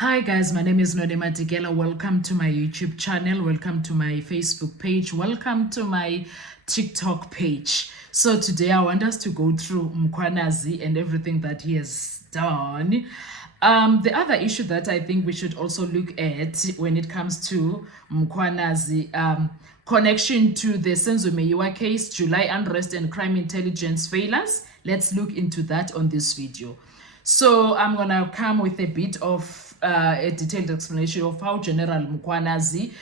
Hi guys, my name is Nodema Digela. Welcome to my YouTube channel. Welcome to my Facebook page. Welcome to my TikTok page. So today I want us to go through Mkhwanazi and everything that he has done. The other issue that I think we should also look at when it comes to Mkhwanazi, connection to the Senzo Meyiwa case, July unrest and crime intelligence failures. Let's look into that on this video. So I'm gonna come with a bit of a detailed explanation of how General Mkhwanazi's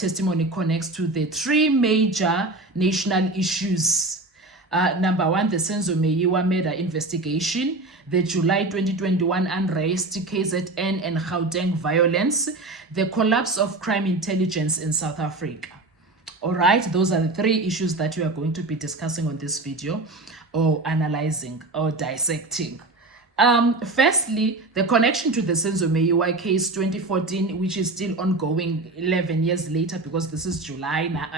testimony connects to the three major national issues. Number one, the Senzo Meyiwa murder investigation, the July 2021 unrest, KZN and Gauteng violence, the collapse of crime intelligence in South Africa. All right, those are the three issues that we are going to be discussing on this video, or analyzing or dissecting. Firstly, the connection to the Senzo Meyiwa case 2014, which is still ongoing 11 years later, because this is July now,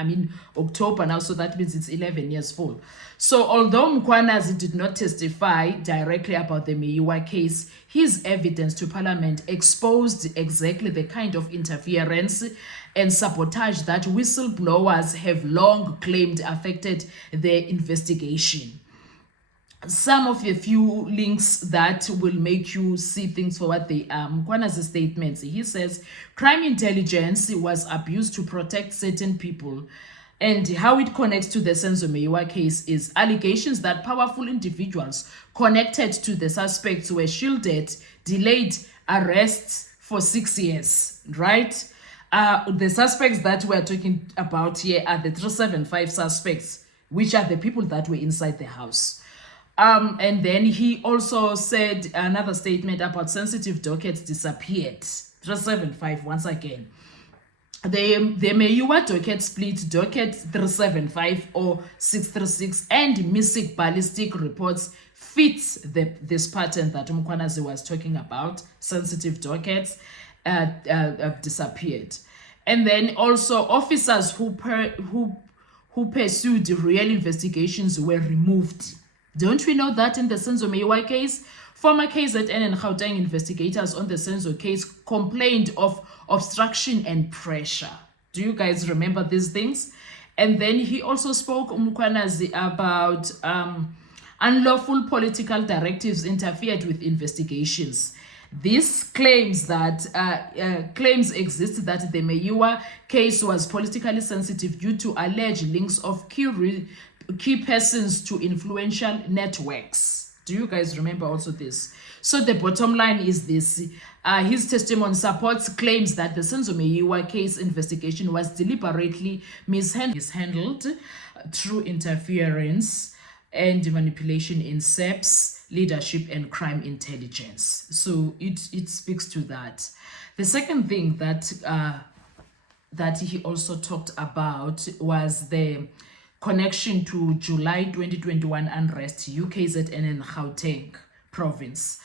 October now, so that means it's 11 years full. So although Mkhwanazi did not testify directly about the Meyiwa case, his evidence to Parliament exposed exactly the kind of interference and sabotage that whistleblowers have long claimed affected their investigation. Some of the few links that will make you see things for what they are. Mkhwanazi's statements. He says crime intelligence was abused to protect certain people. And how it connects to the Senzo Meyiwa case is allegations that powerful individuals connected to the suspects were shielded, delayed arrests for 6 years, right? The suspects that we're talking about here are the 375 suspects, which are the people that were inside the house. And then he also said another statement about sensitive dockets disappeared. 375 once again. The Meyiwa docket split, docket 375 or 636, and missing ballistic reports fits this pattern that Mkhwanazi was talking about. Sensitive dockets disappeared. And then also officers who pursued real investigations were removed. Don't we know that in the Senzo Meyiwa case? Former KZN and Gauteng investigators on the Senzo case complained of obstruction and pressure. Do you guys remember these things? And then he also spoke, Mkhwanazi, about unlawful political directives interfered with investigations. This claims that claims exist that the Meyiwa case was politically sensitive due to alleged links of key persons to influential networks. Do you guys remember also this? So the bottom line is this. His testimony supports claims that the Senzo Meyiwa case investigation was deliberately mishandled through interference and manipulation in SAPS, leadership and crime intelligence. So it speaks to that. The second thing that he also talked about was the connection to July 2021 unrest, UKZN and Gauteng province.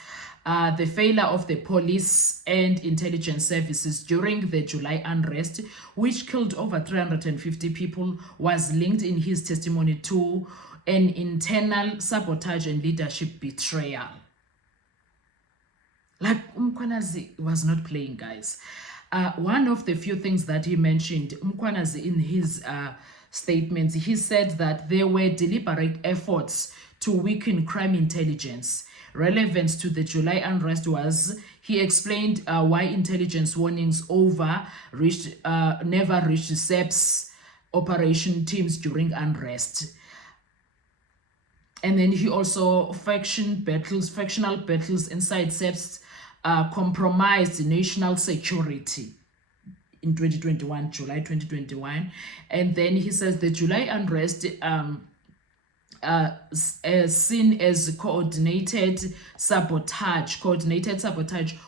The failure of the police and intelligence services during the July unrest, which killed over 350 people, was linked in his testimony to an internal sabotage and leadership betrayal. Like Mkhwanazi was not playing, guys. One of the few things that he mentioned, Mkhwanazi, in his statements, he said that there were deliberate efforts to weaken crime intelligence. Relevance to the July unrest was, he explained why intelligence warnings never reached SAPS operation teams during unrest. And then he also factional battles inside SAPS compromised national security in 2021, July 2021. And then he says the July unrest seen as coordinated sabotage,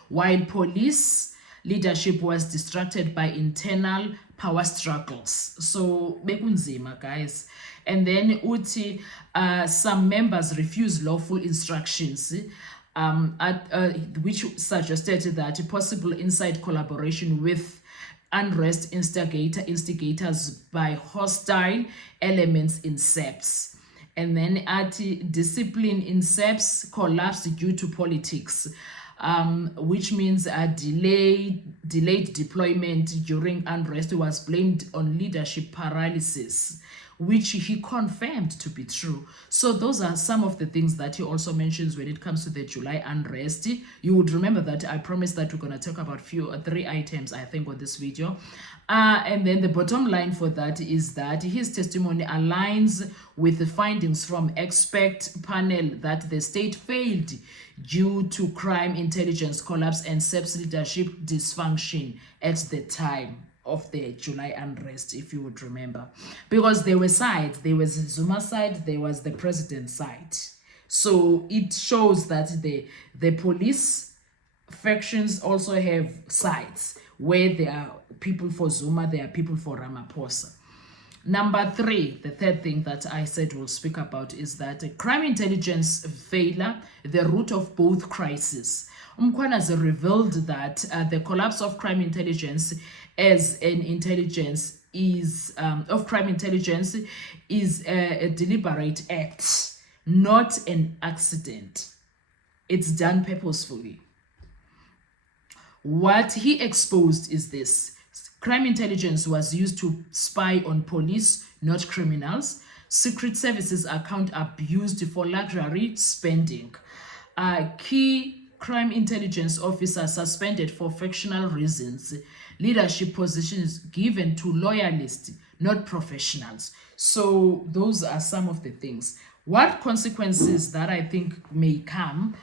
while police leadership was distracted by internal power struggles. So bekunzima, guys. And then uti some members refused lawful instructions, which suggested that possible inside collaboration with unrest instigators by hostile elements in SAPS. And then discipline in SAPS collapsed due to politics. which means a delayed deployment during unrest was blamed on leadership paralysis, which he confirmed to be true. So those are some of the things that he also mentions when it comes to the July unrest. You would remember that I promised that we're going to talk about three items, I think, on this video. And then the bottom line for that is that his testimony aligns with the findings from expert panel that the state failed due to crime intelligence collapse and SAPS leadership dysfunction at the time of the July unrest, if you would remember. Because there were sides. There was Zuma side, there was the president side. So it shows that the police factions also have sides, where there are people for Zuma, there are people for Ramaphosa. Number three, the third thing that I said we'll speak about is that crime intelligence failure, the root of both crises. Mkhwanazi revealed that the collapse of crime intelligence as an intelligence is a deliberate act, not an accident. It's done purposefully. What he exposed is this: crime intelligence was used to spy on police, not criminals. Secret services account abused for luxury spending. Key crime intelligence officers suspended for factional reasons. Leadership positions given to loyalists, not professionals. So those are some of the things. What consequences that I think may come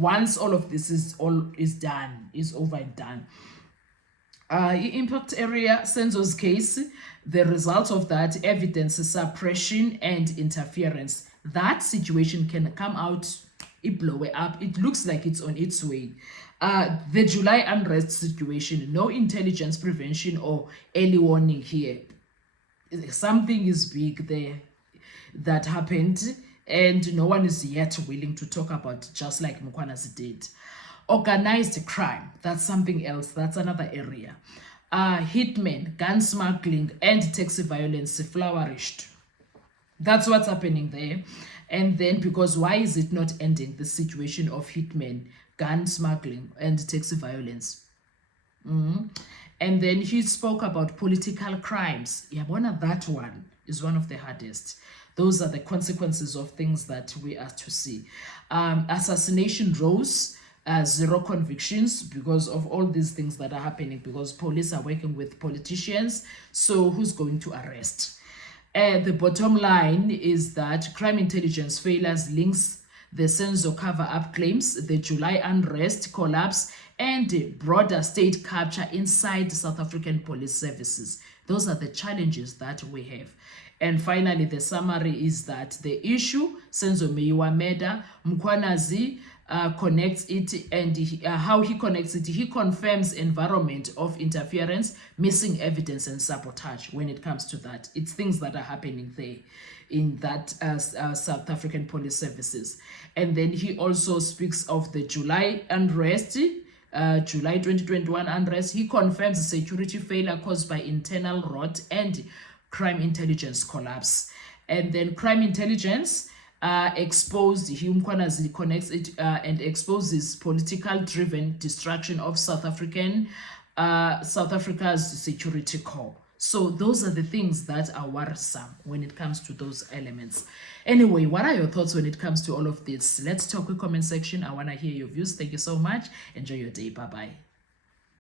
once all of this is over and done? Impact area Senzo's case, the result of that, evidence suppression and interference. That situation can come out, it blow it up. It looks like it's on its way. The July unrest situation, no intelligence prevention or early warning here. Something is big there that happened, and no one is yet willing to talk about, just like Mkhwanazi did. Organized crime, that's something else, that's another area. Hitmen, gun smuggling, and taxi violence flourished. That's what's happening there. And then, because why is it not ending, the situation of hitmen, gun smuggling, and taxi violence? And then he spoke about political crimes. Yabona, that one is one of the hardest. Those are the consequences of things that we are to see. Assassination rose, 0 convictions because of all these things that are happening, because police are working with politicians. So who's going to arrest? The bottom line is that crime intelligence failures links the Senzo cover-up claims, the July unrest collapse, and broader state capture inside South African police services. Those are the challenges that we have. And finally, the summary is that the issue, Senzo Meyiwa murder, Mkhwanazi connects it, and how he connects it, he confirms environment of interference, missing evidence, and sabotage when it comes to that. It's things that are happening there in that South African police services. And then he also speaks of the July unrest, July 2021 unrest. He confirms the security failure caused by internal rot and crime intelligence collapse. And then crime intelligence exposed, Mkhwanazi connects it and exposes political driven destruction of South Africa's security core. So those are the things that are worrisome when it comes to those elements. Anyway, what are your thoughts when it comes to all of this? Let's talk in the comment section. I want to hear your views. Thank you so much. Enjoy your day. Bye-bye.